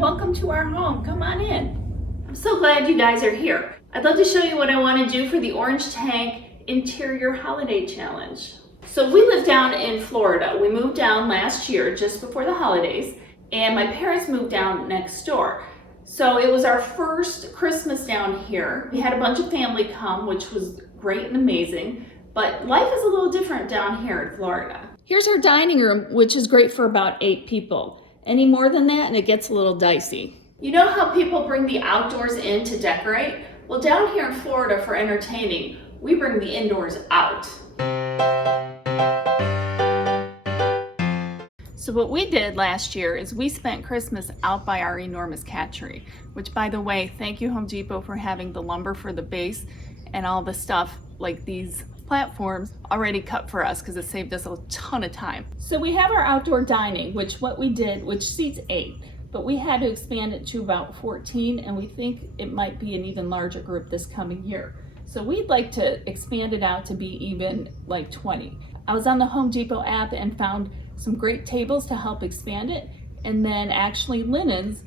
welcome to our home. Come on in. I'm so glad you guys are here. I'd love to show you what I want to do for the Orange Tank Interior Holiday Challenge. So we live down in Florida. We moved down last year just before the holidays, and my parents moved down next door. So it was our first Christmas down here. We had a bunch of family come, which was great and amazing, but life is a little different down here in Florida. Here's our dining room, which is great for about 8 people. Any more than that and it gets a little dicey. You know how people bring the outdoors in to decorate? Well, down here in Florida for entertaining, we bring the indoors out. So what we did last year is we spent Christmas out by our enormous cat tree, which, by the way, thank you Home Depot for having the lumber for the base and all the stuff like these platforms already cut for us because it saved us a ton of time. So we have our outdoor dining, which seats 8, but we had to expand it to about 14, and we think it might be an even larger group this coming year. So we'd like to expand it out to be even like 20. I was on the Home Depot app and found some great tables to help expand it, and then actually linens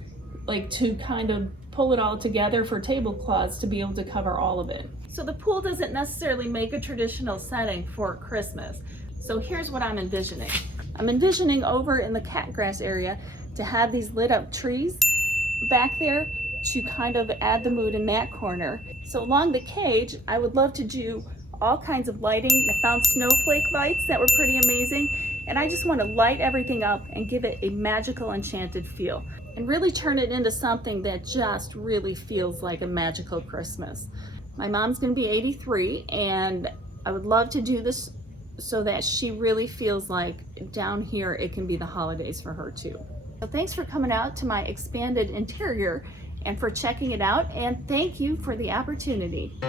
like to kind of pull it all together for tablecloths to be able to cover all of it. So the pool doesn't necessarily make a traditional setting for Christmas. So here's what I'm envisioning. I'm envisioning over in the cat grass area to have these lit up trees back there to kind of add the mood in that corner. So along the cage, I would love to do all kinds of lighting. I found snowflake lights that were pretty amazing. And I just want to light everything up and give it a magical, enchanted feel and really turn it into something that just really feels like a magical Christmas. My mom's going to be 83, and I would love to do this so that she really feels like down here it can be the holidays for her too. So thanks for coming out to my expanded interior and for checking it out, and thank you for the opportunity.